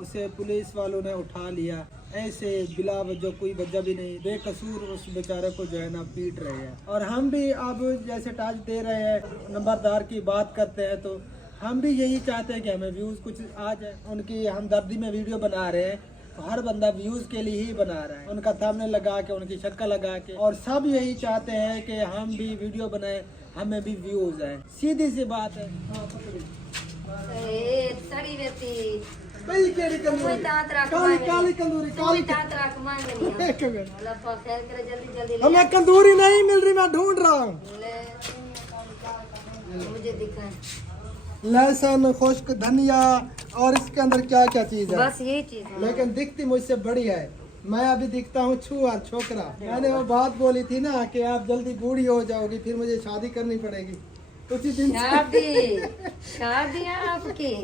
उसे पुलिस वालों ने उठा लिया। ऐसे बिला वजह कोई वजह भी नहीं, बेकसूर उस बेचारे को जो है ना पीट रहे हैं। और हम भी अब जैसे टाच दे रहे हैं, नंबरदार की बात करते हैं, तो हम भी यही चाहते हैं कि हमें व्यूज़ कुछ आ जाए। उनकी हमदर्दी में वीडियो बना रहे हैं, तो हर बंदा व्यूज़ के लिए ही बना रहा है, उनका थंबनेल लगा के, उनकी शक्ल लगा के। और सब यही चाहते हैं कि हम भी वीडियो बनाएं, हमें भी व्यूज़ आए। सीधी सी बात है। काली कंदूरी, हमें कंदूरी नहीं मिल रही, मैं ढूंढ रहा हूँ। मुझे दिखाएं लहसुन, खुश्क धनिया, और इसके अंदर क्या क्या चीज है? बस यही चीज है। लेकिन दिखती मुझसे बड़ी है। मैं अभी दिखता हूँ छुआ छोकरा। मैंने वो बात बोली थी ना कि आप जल्दी बूढ़ी हो जाओगी, फिर मुझे शादी करनी पड़ेगी। उसी दिन शादी आपकी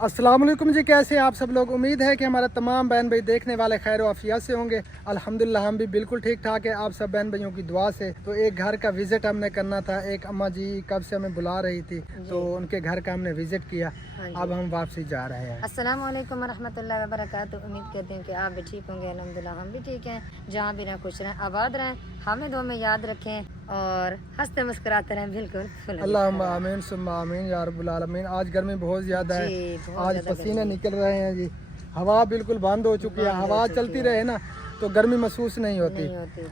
अस्सलाम वालेकुम जी, कैसे हैं आप सब लोग? उम्मीद है कि हमारे तमाम बहन भाई देखने वाले खैर आफियत से होंगे। अल्हम्दुलिल्लाह हम भी बिल्कुल ठीक ठाक है, आप सब बहन भाइयों की दुआ से। तो एक घर का विजिट हमने करना था। एक अम्मा जी कब से हमें बुला रही थी, तो उनके घर का हमने विजिट किया। अब हम वापसी जा रहे हैं। अस्सलाम वालेकुम रहमतुल्लाहि व बरकातुहू। उम्मीद करते हैं कि आप भी ठीक होंगे। अल्हम्दुलिल्लाह हम भी ठीक हैं। जहाँ भी रहें खुश रहें, आबाद रहें, हमें दो में याद रखें और हंसते मुस्कुराते रहें। बिल्कुल अल्लाहुम्मा आमीन सुम्मा आमीन या रब्बुल आलमीन। आज गर्मी बहुत ज़्यादा है, आज पसीने निकल रहे हैं जी। हवा बिल्कुल बंद हो चुकी है। हवा चलती रहे ना तो गर्मी महसूस नहीं होती।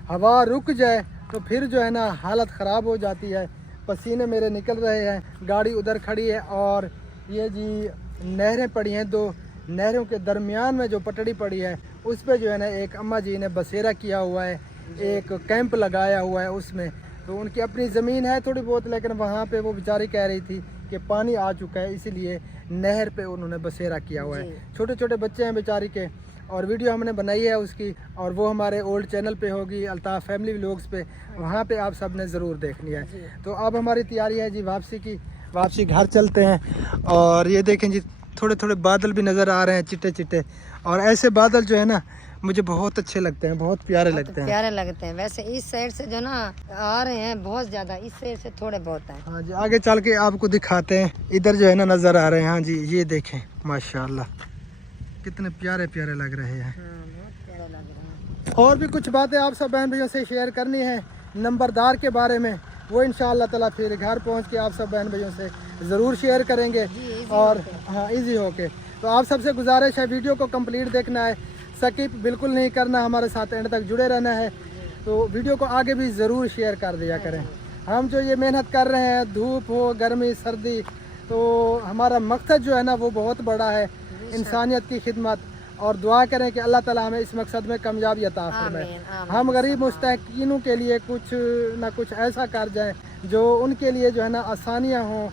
हवा रुक जाए तो फिर जो है ना हालत ख़राब हो जाती है। पसीने मेरे निकल रहे हैं। गाड़ी उधर खड़ी है और ये जी नहरें पड़ी हैं, दो नहरों के दरमियान में जो पटड़ी पड़ी है उस पे जो है ना एक अम्मा जी ने बसेरा किया हुआ है, एक कैंप लगाया हुआ है उसमें। तो उनकी अपनी ज़मीन है थोड़ी बहुत, लेकिन वहाँ पे वो बेचारी कह रही थी कि पानी आ चुका है, इसीलिए नहर पे उन्होंने बसेरा किया हुआ है। छोटे छोटे बच्चे हैं बेचारी के, और वीडियो हमने बनाई है उसकी, और वो हमारे ओल्ड चैनल पे होगी, अल्ताफ़ फैमिली व्लॉग्स पे, वहाँ पे आप सब ने ज़रूर देखनी है। तो अब हमारी तैयारी है जी वापसी की, वापसी घर चलते हैं। और ये देखें जी थोड़े थोड़े बादल भी नज़र आ रहे हैं, चिट्टे चिट्टे। और ऐसे बादल जो है ना मुझे बहुत अच्छे लगते हैं, बहुत प्यारे लगते हैं। वैसे इस साइड से जो ना आ रहे हैं बहुत ज्यादा, इस साइड से थोड़े बहुत हैं। हाँ जी, आगे चल के आपको दिखाते हैं। इधर जो है ना नज़र आ रहे हैं। हाँ जी, ये देखें माशाल्लाह कितने प्यारे प्यारे लग रहे हैं। बहुत प्यारे लग रहे हैं। और भी कुछ बातें आप सब बहन भैयों से शेयर करनी है नंबरदार के बारे में, वो इंशाअल्लाह ताला फिर घर पहुंच के आप सब बहन भैयों से ज़रूर शेयर करेंगे। और हाँ इजी होके। तो आप सबसे गुजारिश है वीडियो को कंप्लीट देखना है, स्किप बिल्कुल नहीं करना, हमारे साथ एंड तक जुड़े रहना है। तो वीडियो को आगे भी ज़रूर शेयर कर दिया करें। हम जो ये मेहनत कर रहे हैं, धूप हो गर्मी सर्दी, तो हमारा मकसद जो है ना वो बहुत बड़ा है, इंसानियत की खिदमत। और दुआ करें कि अल्लाह ताला हमें इस मकसद में कामयाबी अता फरमाए। हम गरीब मुस्तहिकीनों के लिए कुछ ना कुछ ऐसा कर जाएं जो उनके लिए जो है ना आसानियाँ हों,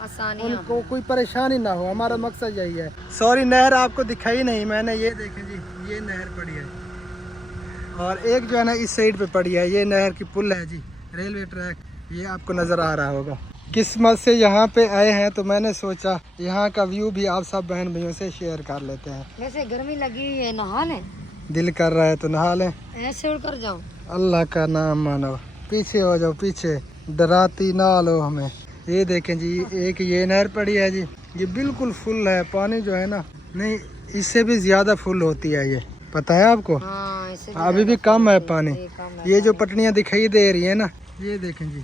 उनको कोई परेशानी ना हो। हमारा मकसद यही है। सॉरी नहर आपको दिखाई नहीं मैंने, ये देखें जी ये नहर पड़ी है, और एक जो है ना इस साइड पे पड़ी है। ये नहर की पुल है जी, रेलवे ट्रैक, ये आपको नज़र आ रहा होगा। किस्मत से यहाँ पे आए हैं तो मैंने सोचा यहाँ का व्यू भी आप सब बहन भाइयों से शेयर कर लेते हैं। वैसे गर्मी लगी हुई है, नहा लें, दिल कर रहा है तो नहा लें। ऐसे उड़ कर जाओ, अल्लाह का नाम मानो, पीछे हो जाओ पीछे, डराती ना लो हमें। ये देखें जी एक ये नहर पड़ी है जी, ये बिल्कुल फुल है। पानी जो है ना नहीं इससे भी ज़्यादा फुल होती है, ये पता है आपको। अभी भी कम है पानी। ये जो पटड़ियाँ दिखाई दे रही है ना, ये देखें जी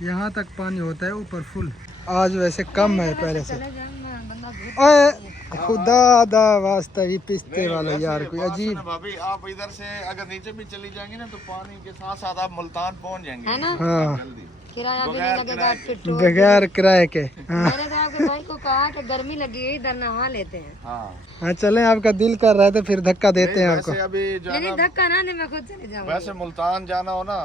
यहाँ तक पानी होता है ऊपर फुल। आज वैसे कम है पहले से। खुदा दा वास्ता भी पिस्ते वाला यार, कोई अजीब। भाभी आप इधर से अगर नीचे भी चली जाएंगी ना तो पानी के साथ साथ आप मुल्तान पहुंच जाएंगे, है ना? हाँ, किराया भी नहीं लगेगा, पेट्रोल बगैर किराए के। मैंने तो आपके भाई को कहा कि गर्मी लगी है इधर नहा लेते हैं। हाँ चलें, आपका दिल कर रहा है तो फिर धक्का देते हैं आपको। अभी नहीं धक्का ना दे, मैं खुद चले जाऊंगा। वैसे मुल्तान जाना हो ना,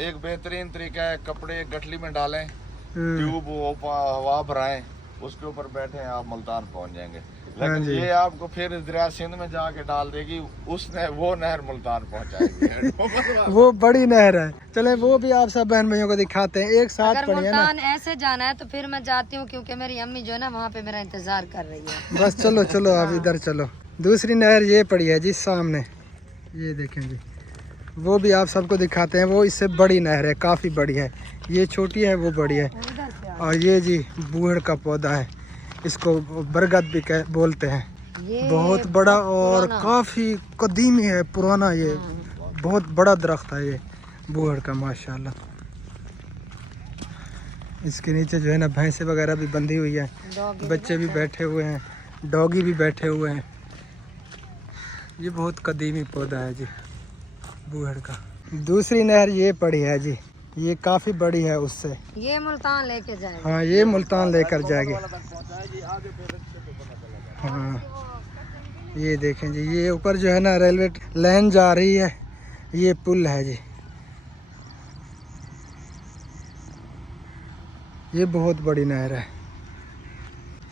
एक बेहतरीन तरीका है, कपड़े गठली में डालें, ट्यूब हवा भराएं, उसके ऊपर बैठे आप मुल्तान पहुंच जाएंगे। लेकिन ये आपको फिर दरिया सिंध में जाके डाल देगी, वो नहर मुल्तान पहुंचाएगी। वो बड़ी नहर है। चले वो भी आप सब बहन भाइयों को दिखाते हैं, एक साथ पड़ी है ना। ऐसे जाना है तो फिर मैं जाती हूँ, क्योंकि मेरी अम्मी जो है ना वहाँ पे मेरा इंतजार कर रही है। बस चलो चलो आप इधर चलो। दूसरी नहर ये पड़ी है जी सामने, ये देखें जी वो भी आप सबको दिखाते हैं। वो इससे बड़ी नहर है, काफ़ी बड़ी है। ये छोटी है, वो बड़ी है। और ये जी बूढ़ का पौधा है, इसको बरगद भी बोलते हैं। ये बहुत बड़ा और काफ़ी कदीमी है, पुराना। ये बहुत बड़ा दरख्त है ये बूढ़ का, माशाल्लाह। इसके नीचे जो है ना भैंसे वगैरह भी बंधी हुई है, बच्चे भी बैठे हुए हैं, डॉगी भी बैठे हुए हैं। ये बहुत कदीमी पौधा है जी बूढ़ का। दूसरी नहर ये पड़ी है जी, ये काफ़ी बड़ी है उससे। ये मुल्तान लेके जाएगी। हाँ, ये मुल्तान लेकर जाएगी। हाँ, ये देखें जी, ये ऊपर जो है ना रेलवे लाइन जा रही है, ये पुल है जी। ये बहुत बड़ी नहर है।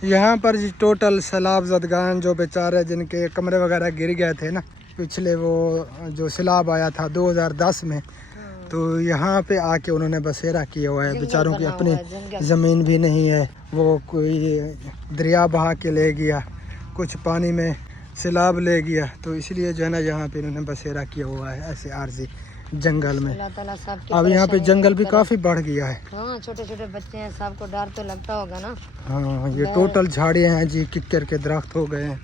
यहाँ पर जी टोटल सैलाब ज़दगान जो बेचारे जिनके कमरे वगैरह गिर गए थे ना, पिछले वो जो सैलाब आया था 2010 में, तो यहाँ पे आके उन्होंने बसेरा किया हुआ है। बेचारों की अपनी ज़मीन भी नहीं है, वो कोई दरिया बहा के ले गया, कुछ पानी में सैलाब ले गया, तो इसलिए जो है ना यहाँ पे इन्होंने बसेरा किया हुआ है ऐसे आर्जी जंगल में। अब यहाँ पे जंगल भी काफ़ी बढ़ गया है। हाँ, छोटे छोटे बच्चे हैं, सबको डर तो लगता होगा ना। हाँ, ये टोटल झाड़ियाँ हैं जी, किक्कर के दरख्त हो गए हैं,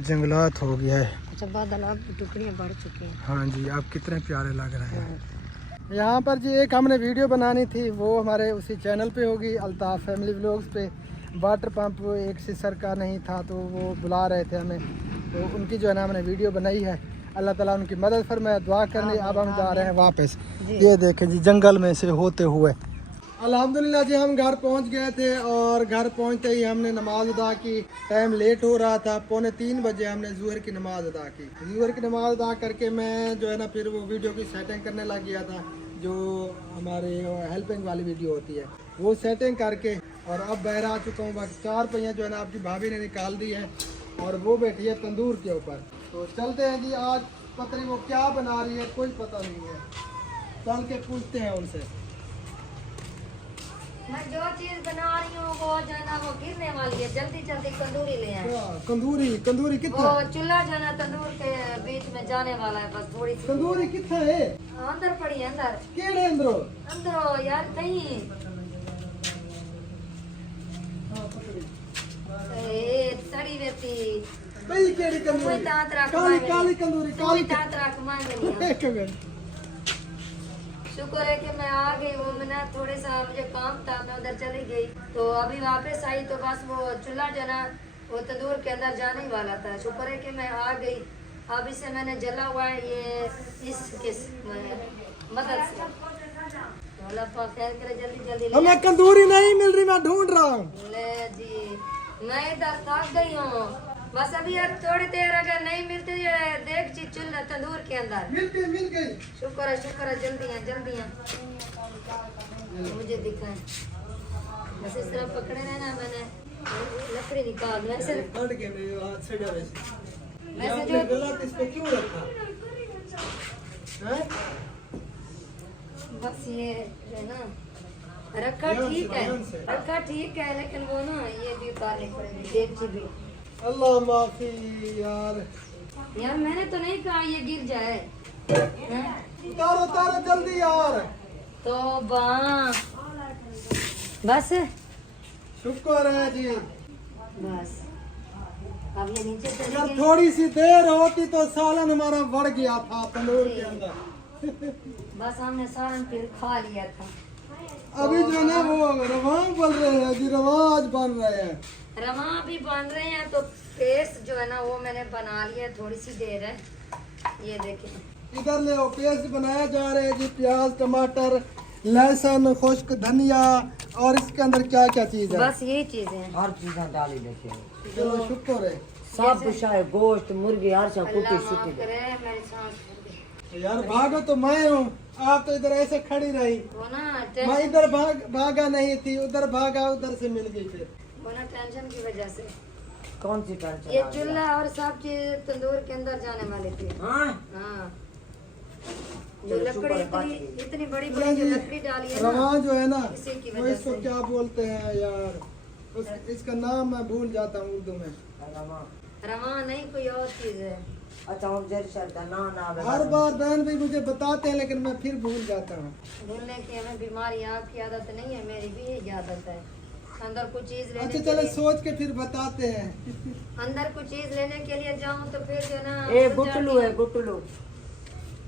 जंगलात हो गया है। अच्छा, बादल अब टुकड़ियाँ बढ़ चुकी हैं। हाँ जी, आप कितने प्यारे लग रहे हैं। यहाँ पर जी एक हमने वीडियो बनानी थी, वो हमारे उसी चैनल पे होगी, अल्ताफ फैमिली व्लॉग्स पे। वाटर पंप एक सिसर का नहीं था, तो वो बुला रहे थे हमें, तो उनकी जो है ना हमने वीडियो बनाई है। अल्लाह ताला उनकी मदद फरमाए, दुआ करने। अब हम जा रहे हैं वापस। ये देखें जी, जंगल में से होते हुए अल्हम्दुलिल्लाह जी हम घर पहुंच गए थे। और घर पहुंचते ही हमने नमाज अदा की। टाइम लेट हो रहा था, 2:45 बजे हमने ज़ुहर की नमाज अदा की। ज़ुहर की नमाज अदा करके मैं जो है ना फिर वो वीडियो की सेटिंग करने लग गया था, जो हमारे हेल्पिंग वाली वीडियो होती है, वो सेटिंग करके। और अब बहर आ चुका हूँ। बस 4 पहियाँ जो है ना आपकी भाभी ने निकाल दी है, और वो बैठी है तंदूर के ऊपर। तो चलते हैं जी, आज पता नहीं वो क्या बना रही है, कोई पता नहीं है। चल के पूछते हैं उनसे। मैं जो चीज बना रही हूँ वो जो है ना वो गिरने वाली है, जल्दी जल्दी तंदूरी ले आए। कंदूरी कितना? वो चूल्हा जो है ना तंदूर के बीच में जाने वाला है, बस थोड़ी सी। कंदूरी कितना है? अंदर पड़ी है, अंदर। केड़े अंदरो? अंदर यार कहीं। सड़ी रहती भाई केड़ी कंदूरी? कोई तात रख काली कंदूरी, काली तात रख मांगे। एक मिनट। शुक्र है कि मैं आ गई। वो मैं थोड़े सा मुझे काम था, मैं उधर चली गई, तो अभी वापस आई तो बस वो चूल्हा जो ना वो तंदूर के अंदर जाने ही वाला था। शुक्र है कि मैं आ गई। अब इसे मैंने जला हुआ है, ये इसके मदद से। अल्लाह पाक खैर करे, जल्दी जल्दी। हमें कंदूरी नहीं मिल रही, मैं ढूंढ रहा हूँ। ले जी, मैं इधर थक गई हूँ। बस अभी अब थोड़ी देर अगर नहीं मिलती देख जी चूल्हा तंदूर के अंदर। मिल गई। शुक्र है, जल्दी है। मुझे दिखाएं, बस इस तरह पकड़े रहना। मैंने लकड़ी निकाल दी। वैसे फट गए मेरे हाथ से। वैसे जो गलत इस पे क्यों रखा है? बस ये जो है ना रखा ठीक है, लेकिन वो ना ये भी उतारनी पड़ेगी, देख भी। अल्लाह माफी यार मैंने तो नहीं कहा ये गिर जाए। उतारो जल्दी यार। तो बस शुक्र है जी। बस अब ये नीचे चली अगर गई। थोड़ी सी देर होती तो सालन हमारा बढ़ गया था तंदूर के अंदर। बस हमने सालन फिर खा लिया था। अभी जो ना वो रवान बोल रहे हैं जी, रवाज बन रहे हैं। रवा भी बन रहे हैं, तो पेस्ट जो है ना वो मैंने बना लिया, थोड़ी सी देर है। ये देखिए इधर ले पेस्ट बनाया जा रहा है जी, प्याज टमाटर लहसुन खुश्क धनिया, और इसके अंदर क्या क्या चीज है? बस यही चीजें हैं। हर चीज़ डाली देखिए। चलो शुक्र है सब कुछ है, गोश्त मुर्गी हर सब कुटी अल्लाह शुटी। माफ करे, मेरी सांस फूल गई। यार भागो तो मैं हूँ, आप तो इधर ऐसे खड़ी रही। वो ना मैं इधर भागा नहीं थी, उधर भागा, उधर से मिल गई फिर। वो ना टेंशन की वजह से। कौन सी टेंशन? ये चूल्हा और सब चीज तंदूर के अंदर जाने वाली थी। हाँ हाँ, जो लकड़ी इतनी बड़ी बड़ी जो लकड़ी डाली है रवा ना, जो है ना इसी की वो वजह इसको से। क्या बोलते हैं यार, इसका नाम मैं भूल जाता हूँ उर्दू में। रवा नहीं कोई और चीज है। अच्छा हम जर शर्दा ना हर बार बहन भाई मुझे बताते हैं लेकिन मैं फिर भूल जाता हूँ। भूलने की हमें बीमारी आपकी आदत नहीं है, मेरी भी यही आदत है। अंदर कुछ चीज लेने अच्छा के चलो लिए, सोच के फिर बताते हैं। अंदर कुछ चीज लेने के लिए जाऊं तो फिर जो ना ए भूल जाती गुटलू है हूँ। गुटलू।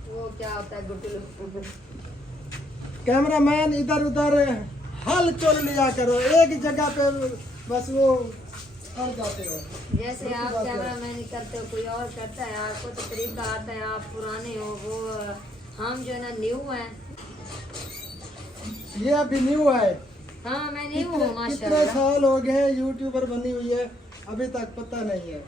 वो क्या होता है गुटलू? कैमरामैन इधर उधर हल चल लिया करो, एक जगह पे बस वो अड़ जाते हो। जैसे आप कैमरा मैन नहीं करते हो, कोई और करता है, आपको तो तरीका आता है, आप पुराने हो, वो हम जो है ना न्यू हैं। ये अभी न्यू है। हाँ मैं न्यू हूँ कितने माशाल्लाह। साल हो गए हैं यूट्यूबर बनी हुई है, अभी तक पता नहीं है,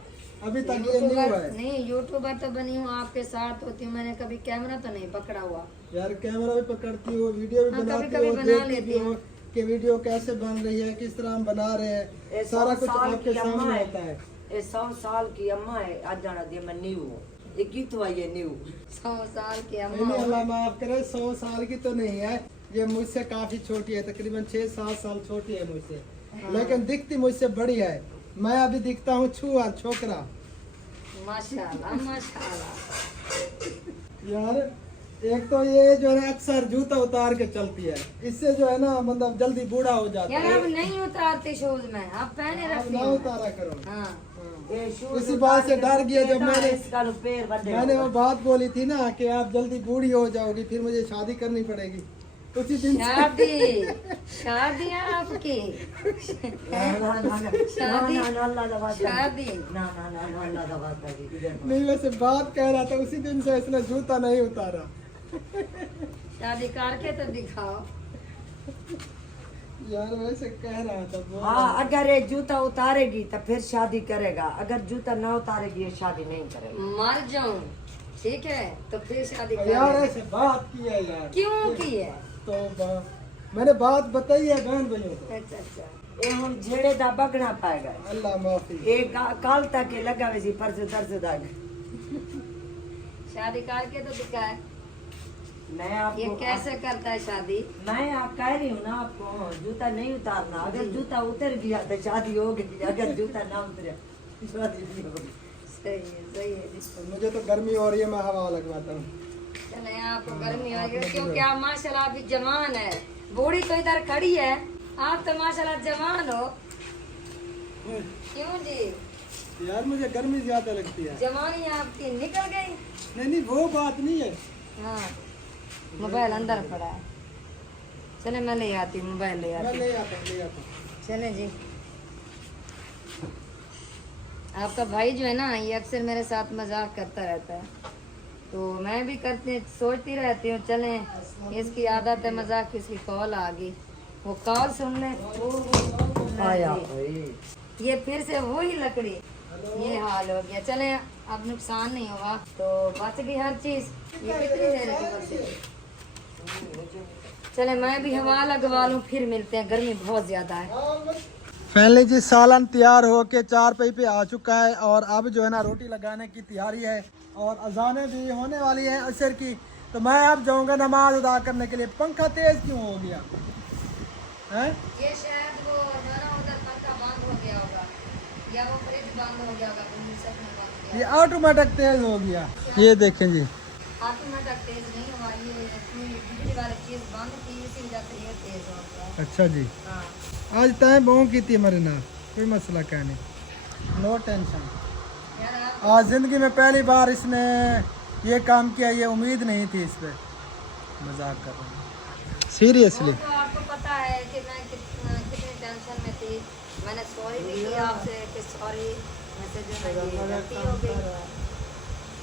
अभी तक ये न्यू यूट्यूबर है। नहीं, यूट्यूबर तो बनी हूँ, आपके साथ होती हूँ, मैंने कभी कैमरा तो नहीं पकड़ा हुआ। यार कैमरा भी पकड़ती हो, वीडियो भी हाँ, बनाती कभी-कभी हो, बना देखती लेती भी हूँ। हो कि वीडियो कैसे बन रही है, किस तरह हम बना रहे हैं, सारा कुछ आपके सामने होता है। ये 100 साल की अम्मा है, आज जाना दिया मैं न्यू हूँ। ये कितवा ये न्यू 100 साल की नहीं अम्मा हो। अल्लाह माफ करे, 100 साल की तो नहीं है, ये मुझसे काफी छोटी है, तकरीबन 6-7 साल छोटी है मुझसे, लेकिन दिखती मुझसे बड़ी है। मैं अभी दिखता हूँ छुआ छोकरा। माशाल्लाह माशाल्लाह। यार एक तो ये जो है ना अक्सर जूता उतार के चलती है, इससे जो है ना मतलब जल्दी बूढ़ा हो जाता यार है। अब नहीं उतारते शूज में, आप पहने आप रखती ना हूँ। उतारा करो। हाँ इसी बात से डर गया जब पैर मैंने वो बात बोली थी ना कि आप जल्दी बूढ़ी हो जाओगी, फिर मुझे शादी करनी पड़ेगी। उसी दिन से शादी है आपकी। शादी नहीं वैसे बात कह रहा था, उसी दिन से इसने जूता नहीं उतारा। शादी करके तो दिखाओ। यार वैसे कह रहा था बोल रहा हाँ अगर ये जूता उतारेगी तो फिर शादी करेगा, अगर जूता ना उतारेगी ये शादी नहीं करेगा। मर जाऊं ठीक है तो फिर शादी था। यार करेंगे। ऐसे बात की है यार, क्यों की है? तो मैंने बात बताई है बहन भाइयों को। अच्छा अच्छा। ये हम झेड़े दा बगना पाएगा। अल्लाह माफी। ये काल तक ये लगा वैसी परसों तरसों तक। शादी करके तो दिखाए मैं ये आपको कैसे करता है शादी। मैं आप कह रही हूँ ना आपको जूता नहीं उतारना, अगर जूता उतर गया तो शादी हो गई, अगर जूता ना उतरे शादी नहीं होगी। सही है जी। तो मुझे तो गर्मी हो रही है, मैं हवा लगवाता हूँ। चले आपको गर्मी आ गई क्योंकि आप माशाल्लाह अभी जवान है, बूढ़ी तो इधर खड़ी है, आप तो माशाल्लाह जवान हो। क्यों जी? यार मुझे गर्मी ज्यादा लगती है। जवानी आपकी निकल गई। नहीं वो बात नहीं है। हाँ मोबाइल अंदर पड़ा है, चले मैं ले आती हूँ, मोबाइल ले मैं आती हूँ। ले आता हूँ, ले आता हूँ। चले जी। आपका भाई जो है ना ये अक्सर मेरे साथ मजाक करता रहता है, तो मैं भी सोचती रहती हूँ चले इसकी आदत है मजाक की, इसकी कॉल आ गई, वो कॉल सुन ले। आया ये फिर से वही लकड़ी, ये हाल हो गया। चले अब नुकसान नहीं हुआ तो बच गई हर चीज। ये कितनी देर की बची? चले मैं भी हवा लगवा लूँ, फिर मिलते हैं, गर्मी बहुत ज्यादा है। फाइनली जी सालन तैयार होके चारपाई पे आ चुका है और अब जो है ना रोटी लगाने की तैयारी है और अजानें भी होने वाली है असर की, तो मैं अब जाऊंगा नमाज अदा करने के लिए। पंखा तेज क्यों हो गया है? ये शायद वो ना उधर पंखा बंद हो गया होगा या वो फ्रिज बंद हो गया होगा, कंप्रेसर में बंद ये गया। ऑटोमेटिक तेज हो गया। ये देखें जी, ऑटोमेटिक तेज नहीं हुआ, ये बिजली वाली चीज बंद की, इसी वजह से ये तेज हो गया। अच्छा जी। हाँ आज तय बहु की थी हमारे ना, कोई मसला क्या नहीं, नो टेंशन। यार आप आज ज़िंदगी में पहली बार इसने ये काम किया, ये उम्मीद नहीं थी इस पर। मजाक कर रहा हूँ सीरियसली। वो तो आपको पता है कि मैं कितनी टेंशन में थी, मैंने सॉरी भी किया आपसे कि सॉरी मुझसे जो है ये गलती हो गई।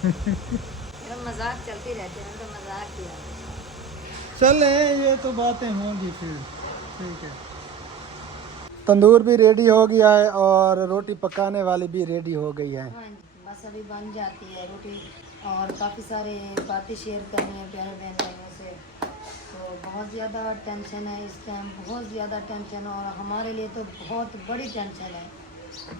मेरा मजाक चलती रहती है, तो मजाक किया। चल ये तो बातें होंगी फिर, ठीक है। तंदूर भी रेडी हो गया है और रोटी पकाने वाली भी रेडी हो गई है। हाँ जी, बस अभी बन जाती है रोटी और काफ़ी सारे बातें शेयर करनी है प्यारे बहन भाइयों से, तो बहुत ज़्यादा टेंशन है इस टाइम, बहुत ज़्यादा टेंशन, और हमारे लिए तो बहुत बड़ी टेंशन है।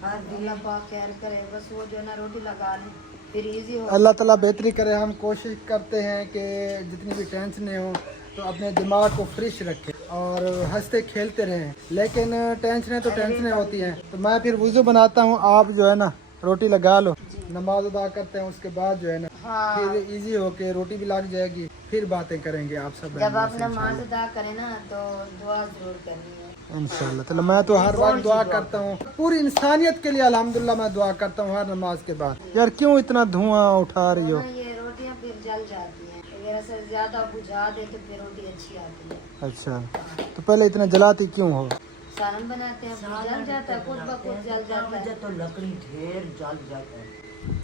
अल्लाह पाक खैर करे, बस वो जो है ना रोटी लगा लें फिर इजी हो। अल्लाह ताला बेहतरी करे। हम कोशिश करते हैं कि जितनी भी टेंशनें हों तो अपने दिमाग को फ्रेश रखें और हंसते खेलते रहें, लेकिन टेंशनें तो टेंशनें होती हैं। तो मैं फिर वज़ू बनाता हूँ, आप जो है ना रोटी लगा लो। जी नमाज अदा करते हैं, उसके बाद जो है ना हाँ। फिर इजी होके रोटी भी लग जाएगी, फिर बातें करेंगे आप सब जब आप नमाज अदा करें ना तो दुआ जरूर करनी है इंशाल्लाह। तो मैं तो हर वक्त दुआ करता हूँ, पूरी इंसानियत के लिए अल्हम्दुलिल्लाह मैं दुआ करता हूँ हर नमाज के बाद। यार क्यों इतना धुआं उठा रही हो? हाँ, ये रोटियां फिर जल जाती हैं, अगर से ज्यादा बुझा दे तो फिर रोटी अच्छी आती है। अच्छा, तो पहले इतना जलाती क्यों हो? सालन बनाते हैं फिर जल जाता है, खुद ब खुद जल जाता है। तो लकड़ी ढेर जल जाता है।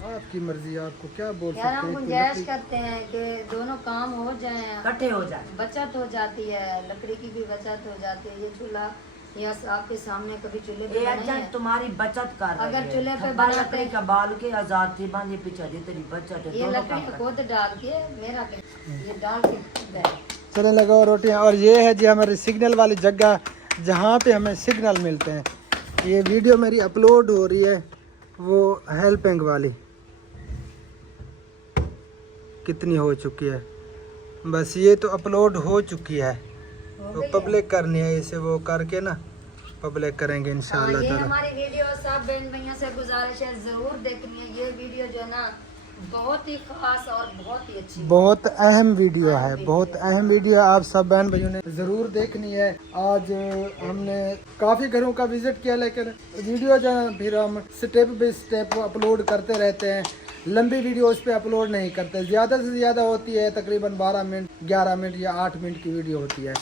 आपकी मर्जी, आपको क्या बोल यार हम सकते हैं। गुंजाइश करते हैं कि दोनों काम हो जाए, इकट्ठे हो जाए। बचत हो जाती है, लकड़ी की भी बचत हो जाती है। ये चूल्हा यहाँ आपके सामने कभी चूल्हे पे ये नहीं अच्छा है। तुम्हारी बचत कर रही अगर है। चूल्हे पे थप्पा बनाते लकड़ी का बाल के आजाद थी बांधे पीछे दी तेरी बचत है। ये दोनों लकड़ी काम कर। खुद डाल के मेरा ये डाल के चले लगाओ रोटियां। और ये है जी हमारी सिग्नल वाली जगह जहाँ पे हमें सिग्नल मिलते हैं। ये वीडियो मेरी अपलोड हो रही है वो हेल्पिंग वाली, कितनी हो चुकी है, बस ये तो अपलोड हो चुकी है, तो पब्लिक करनी है इसे, वो करके ना पब्लिक करेंगे इंशाल्लाह ये ताला। हमारी वीडियो सब बहन भैया से गुजारिश है जरूर देखनी है। ये वीडियो जो है ना बहुत ही खास और बहुत ही अच्छी, बहुत अहम वीडियो है, बहुत अहम वीडियो है, आप सब बहन भाइयों ने ज़रूर देखनी है। आज हमने काफ़ी घरों का विज़िट किया, लेकिन वीडियो जो है फिर हम स्टेप बाई स्टेप अपलोड करते रहते हैं। लंबी वीडियो उस पर अपलोड नहीं करते, ज़्यादा से ज़्यादा होती है तकरीबन 12 मिनट 11 मिनट या 8 मिनट की वीडियो होती है।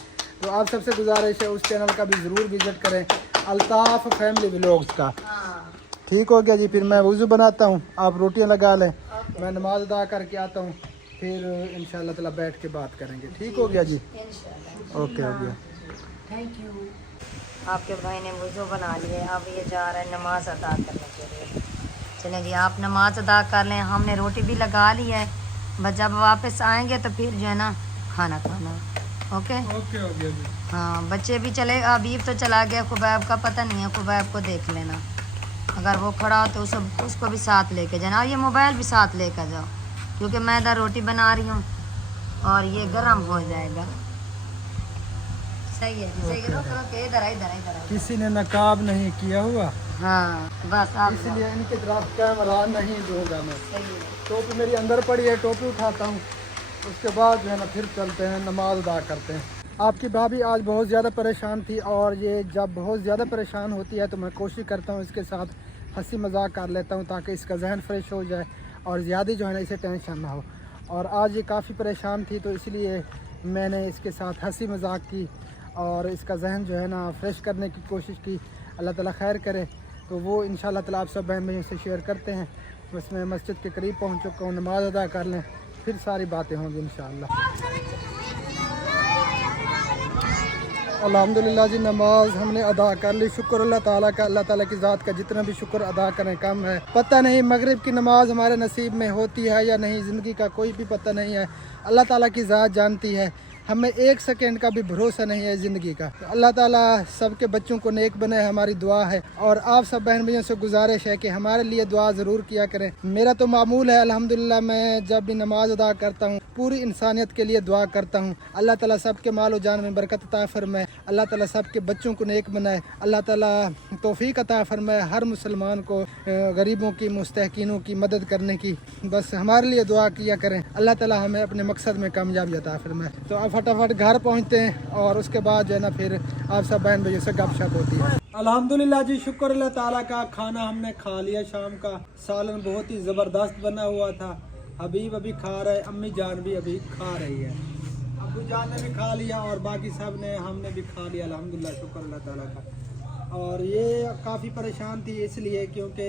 तो आप सबसे गुजारिश है उस चैनल का भी ज़रूर विज़िट करें, अल्ताफ़ फैमिली व्लॉग्स का। ठीक हो गया जी, फिर मैं वज़ू बनाता हूँ, आप रोटियां लगा लें, मैं नमाज अदा करके आता हूँ, फिर इंशाल्लाह ताला बैठ के बात करेंगे। ठीक हो गया जी, ओके हो गया। Thank you. आपके भाई ने वज़ू बना लिए, अब ये जा रहा है नमाज अदा करने के लिए। चलें जी, आप नमाज अदा कर लें, हमने रोटी भी लगा ली है, बस जब वापस आएंगे तो फिर जो है ना खाना खाना। ओके ओके हो गया जी। हाँ, बच्चे भी चले, अबीब तो चला गया, खुबैब का पता नहीं है, खुबैब को देख लेना, अगर वो खड़ा हो तो उसको भी साथ लेके जाना, और ये मोबाइल भी साथ लेकर जाओ, क्योंकि मैं इधर रोटी बना रही हूँ और ये गर्म हो जाएगा। सही है जी, सही है। रोक के इधर इधर किसी ने नकाब नहीं किया हुआ, हाँ बस आप इसलिए इनकी तरफ कैमरा नहीं दूंगा मैं। सही है। टोपी मेरी अंदर पड़ी है, टोपी उठाता हूँ, उसके बाद जो है ना फिर चलते हैं नमाज अदा करते हैं। आपकी भाभी आज बहुत ज़्यादा परेशान थी, और ये जब बहुत ज़्यादा परेशान होती है तो मैं कोशिश करता हूँ इसके साथ हंसी मजाक कर लेता हूँ, ताकि इसका जहन फ्रेश हो जाए और ज़्यादा जो है ना इसे टेंशन ना हो। और आज ये काफ़ी परेशान थी, तो इसलिए मैंने इसके साथ हंसी मजाक की और इसका जहन जो है ना फ्रेश करने की कोशिश की। अल्लाह ताला खैर करे। तो वो इंशाल्लाह ताला आप सब बहन भाइयों से शेयर करते हैं। बस मैं मस्जिद के करीब पहुँच चुका हूँ, नमाज अदा कर लें, फिर सारी बातें होंगी इंशाल्लाह। अल्हम्दुलिल्लाह जी, नमाज हमने अदा कर ली, शुक्र अल्लाह ताला का। अल्लाह ताला की ज़ात का जितना भी शुक्र अदा करें कम है। पता नहीं मगरिब की नमाज हमारे नसीब में होती है या नहीं, ज़िंदगी का कोई भी पता नहीं है, अल्लाह ताला की ज़ात जानती है। हमें एक सेकंड का भी भरोसा नहीं है ज़िंदगी का। तो अल्लाह ताला सबके बच्चों को नेक बनाए, हमारी दुआ है। और आप सब बहन भैयों से गुजारिश है कि हमारे लिए दुआ ज़रूर किया करें। मेरा तो मामूल है अल्हम्दुलिल्लाह, मैं जब भी नमाज अदा करता हूँ पूरी इंसानियत के लिए दुआ करता हूँ। अल्लाह ताला सबके माल और जान में बरकत अता फरमाए, अल्लाह ताला सबके बच्चों को नेक बनाए, अल्लाह ताला तौफीक अता फरमाए हर मुसलमान को गरीबों की मुस्तहकीनों की मदद करने की। बस हमारे लिए दुआ किया करें, अल्लाह ताला हमें अपने मकसद में कामयाबी अता फरमाए। तो अब फटाफट घर पहुँचते हैं और उसके बाद जो है ना फिर आप सब बहन भैयों से गपशप होती है। अल्हम्दुलिल्लाह जी, शुक्र अल्लाह ताला का, खाना हमने खा लिया शाम का। सालन बहुत ही ज़बरदस्त बना हुआ था। हबीब अभी खा रहे, अम्मी जान भी अभी खा रही है, अबू जान ने भी खा लिया और बाकी सब ने हमने भी खा लिया अल्हम्दुलिल्लाह, शुक्र अल्लाह ताला का। और ये काफ़ी परेशान थी इसलिए क्योंकि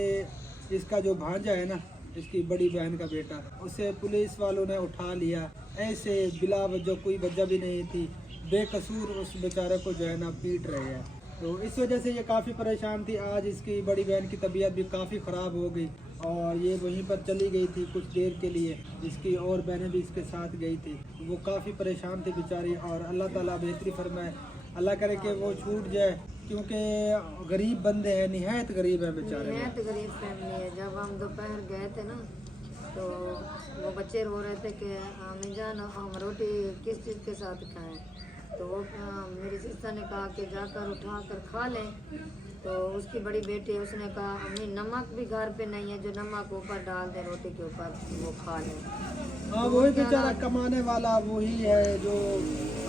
इसका जो भांजा है ना, इसकी बड़ी बहन का बेटा, उसे पुलिस वालों ने उठा लिया ऐसे बिला वजह, कोई वजह भी नहीं थी, बेकसूर उस बेचारे को जो है ना पीट रहे हैं। तो इस वजह से ये काफ़ी परेशान थी। आज इसकी बड़ी बहन की तबीयत भी काफ़ी ख़राब हो गई और ये वहीं पर चली गई थी कुछ देर के लिए, इसकी और बहनें भी इसके साथ गई थी। वो काफ़ी परेशान थी बेचारी, और अल्लाह ताला बेहतरी फरमाए, अल्लाह करे कि वो छूट जाए, क्योंकि गरीब बंदे हैं, निहायत गरीब है बेचारे। निहायत गरीब फैमिली है। जब हम दोपहर गए थे ना तो वो बच्चे रो रहे थे कि अम्मी जान हम रोटी किस चीज़ के साथ खाएं, तो वो मेरी सिस्टर ने कहा कि जाकर उठा कर खा लें। तो उसकी बड़ी बेटी उसने कहा अम्मी नमक भी घर पे नहीं है, जो नमक ऊपर डाल दे रोटी के ऊपर वो खा लें। हाँ वही बेचारा कमाने वाला वही है जो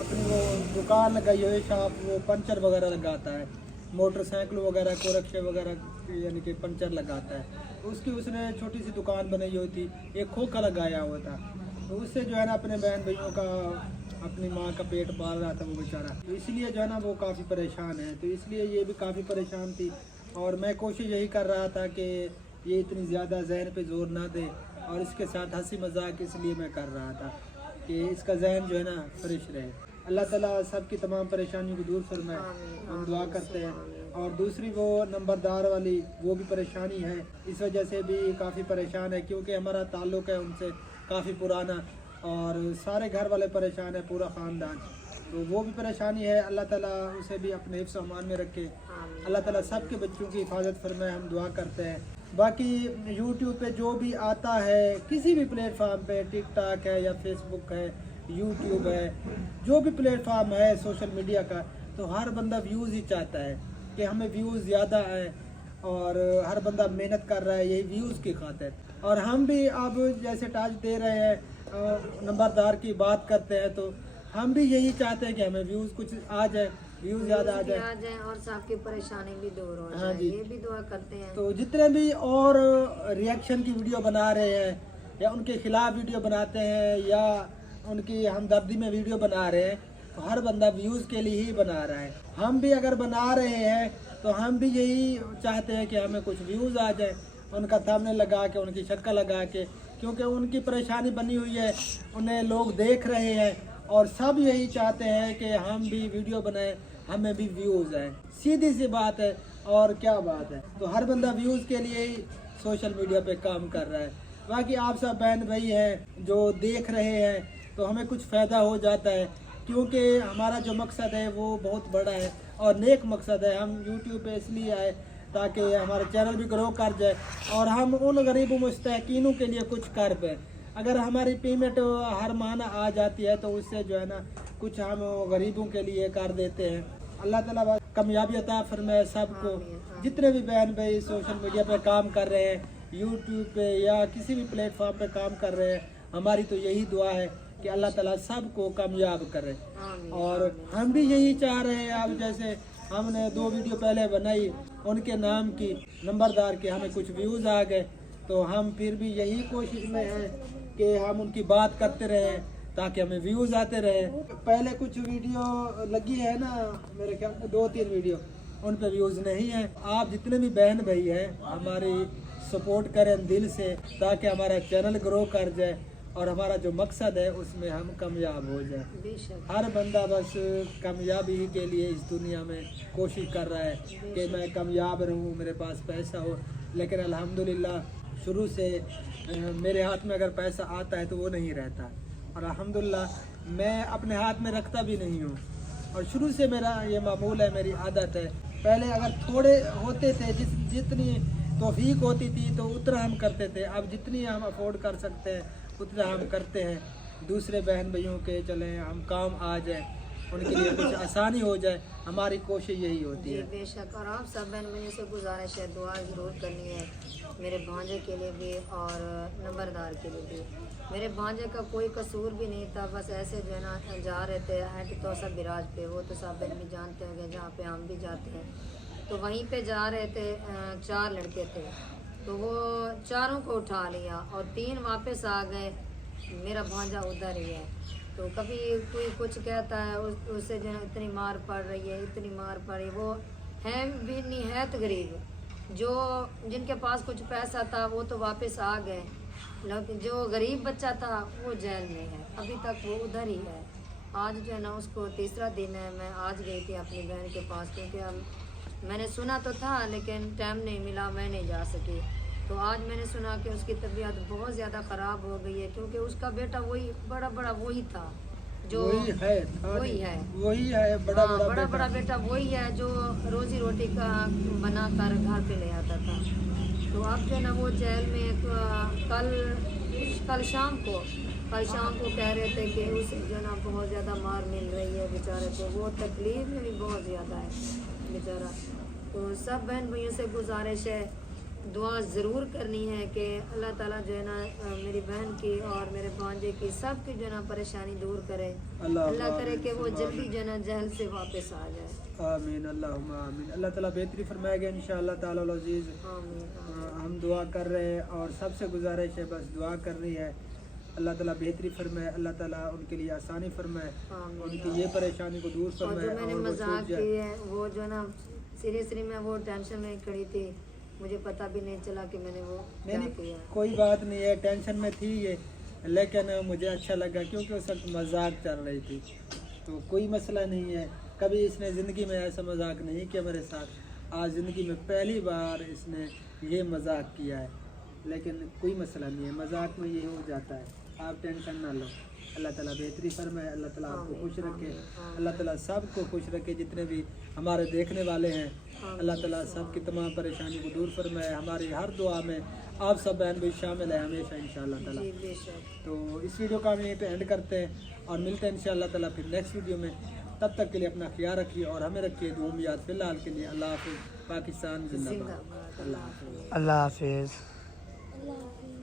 अपनी वो दुकान लगाई हुई शॉप, वो पंचर वगैरह लगाता है, मोटरसाइकिल वगैरह को रक्शे वगैरह यानी कि पंचर लगाता है। उसकी उसने छोटी सी दुकान बनाई हुई थी, एक खोखा लगाया हुआ था, तो उससे जो है ना अपने बहन भाइयों का अपनी माँ का पेट पाल रहा था वो बेचारा। तो इसलिए जो है ना वो काफ़ी परेशान है, तो इसलिए ये भी काफ़ी परेशान थी। और मैं कोशिश यही कर रहा था कि ये इतनी ज़्यादा जहन पे जोर ना दे और इसके साथ हंसी मजाक इसलिए मैं कर रहा था कि इसका जहन जो है ना फ्रेश रहे। अल्लाह ताला सबकी तमाम परेशानियों को दूर फरमाए, हम दुआ करते हैं। और दूसरी वो नंबरदार वाली वो भी परेशानी है, इस वजह से भी काफ़ी परेशान है क्योंकि हमारा ताल्लुक़ है उनसे काफ़ी पुराना और सारे घर वाले परेशान है, पूरा ख़ानदान। तो वो भी परेशानी है, अल्लाह ताला उसे भी अपने हिफ्ज़ अमान में रखे, अल्लाह ताला सबके बच्चों की हिफाजत फरमाए, हम दुआ करते हैं। बाकी यूट्यूब पे जो भी आता है किसी भी प्लेटफार्म पे, टिकटॉक है या फेसबुक है, यूट्यूब है, जो भी प्लेटफार्म है सोशल मीडिया का, तो हर बंदा व्यूज़ ही चाहता है कि हमें व्यूज़ ज़्यादा आए और हर बंदा मेहनत कर रहा है यही व्यूज़ की खातिर। और हम भी अब जैसे टाच दे रहे हैं, नंबरदार की बात करते हैं, तो हम भी यही चाहते हैं कि हमें व्यूज़ कुछ आ जाए, व्यूज़ ज़्यादा आ जाए और सबकी परेशानी भी दूर हो हाँ जाए, जी। ये भी दुआ करते हैं। तो जितने भी और रिएक्शन की वीडियो बना रहे हैं या उनके खिलाफ वीडियो बनाते हैं या उनकी हमदर्दी में वीडियो बना रहे हैं, तो हर बंदा व्यूज़ के लिए ही बना रहा है। हम भी अगर बना रहे हैं तो हम भी यही चाहते हैं कि हमें कुछ व्यूज़ आ जाए, उनका थंबनेल लगा के, उनकी शक्ल लगा के, क्योंकि उनकी परेशानी बनी हुई है, उन्हें लोग देख रहे हैं और सब यही चाहते हैं कि हम भी वीडियो बनाएं, हमें भी व्यूज़ आए। सीधी सी बात है और क्या बात है। तो हर बंदा व्यूज़ के लिए ही सोशल मीडिया पे काम कर रहा है। बाकी आप सब बहन भाई हैं जो देख रहे हैं तो हमें कुछ फ़ायदा हो जाता है, क्योंकि हमारा जो मकसद है वो बहुत बड़ा है और नेक मकसद है। हम यूट्यूब पे इसलिए आए ताकि हमारा चैनल भी ग्रो कर जाए और हम उन गरीब मुस्तहकीनों के लिए कुछ कर पाएँ। अगर हमारी पेमेंट हर महीना आ जाती है तो उससे जो है ना कुछ हम गरीबों के लिए कर देते हैं। अल्लाह ताला बस कामयाबी अता फरमाए सबको। जितने भी बहन भाई सोशल मीडिया पे काम कर रहे हैं, यूट्यूब पे या किसी भी प्लेटफॉर्म पे काम कर रहे हैं, हमारी तो यही दुआ है कि अल्लाह ताला सबको कामयाब करे। और हम भी यही चाह रहे हैं, अब जैसे हमने 2 वीडियो पहले बनाई उनके नाम की, नंबरदार के, हमें कुछ व्यूज़ आ गए, तो हम फिर भी यही कोशिश में हैं कि हम उनकी बात करते रहें ताकि हमें व्यूज़ आते रहे। पहले कुछ वीडियो लगी है ना, मेरे ख्याल में 2-3 वीडियो, उन पर व्यूज़ नहीं है। आप जितने भी बहन भाई हैं हमारी सपोर्ट करें दिल से ताकि हमारा चैनल ग्रो कर जाए और हमारा जो मकसद है उसमें हम कामयाब हो जाए। हर बंदा बस कामयाबी के लिए इस दुनिया में कोशिश कर रहा है कि मैं कामयाब रहूं, मेरे पास पैसा हो। लेकिन अल्हम्दुलिल्लाह शुरू से मेरे हाथ में अगर पैसा आता है तो वो नहीं रहता, और अल्हम्दुलिल्लाह मैं अपने हाथ में रखता भी नहीं हूँ। और शुरू से मेरा ये मामूल है, मेरी आदत है। पहले अगर थोड़े होते थे, जितनी तौफीक होती थी तो उतना हम करते थे। अब जितनी हम अफोर्ड कर सकते हैं उतना हम करते हैं। दूसरे बहन भाइयों के चले हम काम आ जाए, उनके लिए कुछ आसानी हो जाए, हमारी कोशिश यही होती है। बेशक। और आप सब बहन भाइयों से गुजारिश है, दुआ ज़रूर करनी है मेरे भांजे के लिए भी और नंबरदार के लिए भी। मेरे भांजे का कोई कसूर भी नहीं था, बस ऐसे जो है ना जा रहे थे हैट तो सब बिराज पे, वो तो सब बहन भी जानते होंगे जहाँ पे हम भी जाते हैं, तो वहीं पे जा रहे थे। 4 लड़के थे, तो वो चारों को उठा लिया और 3 वापस आ गए। मेरा भांजा उधर ही है, तो कभी कोई कुछ कहता है उससे जो है इतनी मार पड़ रही है, इतनी मार पड़ रही। वो है भी निहायत गरीब, जो जिनके पास कुछ पैसा था वो तो वापस आ गए, लेकिन जो गरीब बच्चा था वो जेल में है, अभी तक वो उधर ही है। आज जो है ना उसको 3रा दिन है। मैं आज गई थी अपनी बहन के पास, क्योंकि हम मैंने सुना तो था लेकिन टाइम नहीं मिला, मैं नहीं जा सकी। तो आज मैंने सुना कि उसकी तबीयत बहुत ज़्यादा ख़राब हो गई है, क्योंकि उसका बेटा वही बड़ा वही था जो वही है बड़ा बेटा वही है जो रोजी रोटी का बना कर घर पे ले आता था। तो अब जो ना वो जेल में कल शाम को कल शाम को कह रहे थे कि उसे जो ना बहुत ज़्यादा मार मिल रही है बेचारे को, वो तकलीफ में भी बहुत ज़्यादा है बेचारा। तो सब बहन भाइयों से गुजारिश है, दुआ ज़रूर करनी है कि अल्लाह ताला जो है ना मेरी बहन की और मेरे भांजे की सबकी जो है ना परेशानी दूर करे। अल्लाह करे कि वो जल्दी जो है ना जहल से वापस आ जाए। आमीन अल्लाहुम्मा आमीन। अल्लाह ताला बेहतरी फरमाएगा इंशाअल्लाह ताला अज़ीज़। आमीन। हम दुआ कर रहे हैं और सबसे गुजारिश है बस दुआ करनी है। अल्लाह ताला बेहतरी फरमाए, अल्लाह ताला उनके लिए आसानी फरमाए, उनकी ये परेशानी को दूर और जो फरमाए मैंने और वो मजाक छूट जाए। की है वो जो ना सीरियसली मैं वो टेंशन में खड़ी थी, मुझे पता भी नहीं चला कि मैंने वो क्या नहीं किया। कोई बात नहीं है, टेंशन में थी ये, लेकिन मुझे अच्छा लगा क्योंकि उस वक्त मजाक चल रही थी, तो कोई मसला नहीं है। कभी इसने ज़िंदगी में ऐसा मजाक नहीं किया मेरे साथ, आज ज़िंदगी में पहली बार इसने ये मजाक किया है, लेकिन कोई मसला नहीं है, मजाक में ये हो जाता है, आप टेंशन ना लो। अल्लाह ताला बेहतरी फरमाए, अल्लाह ताला आपको खुश रखे, अल्लाह ताला सबको खुश रखे, जितने भी हमारे देखने वाले हैं अल्लाह ताला सबकी तमाम परेशानी को दूर फरमाए। हमारी हर दुआ में आप सब बहन भाई शामिल है हमेशा इंशाअल्लाह ताला। जी बेशक। तो इस वीडियो का हम यहीं पे एंड करते हैं और मिलते हैं इंशाअल्लाह ताला फिर नेक्स्ट वीडियो में। तब तक के लिए अपना ख्याल रखिए और हमें रखिए दुआ में याद। फिलहाल के लिए अल्लाह हाफिज़, पाकिस्तान जिंदाबाद। जिंदाबाद। अल्लाह हाफिज़। अल्लाह हाफिज़। अल्लाह हाफिज़।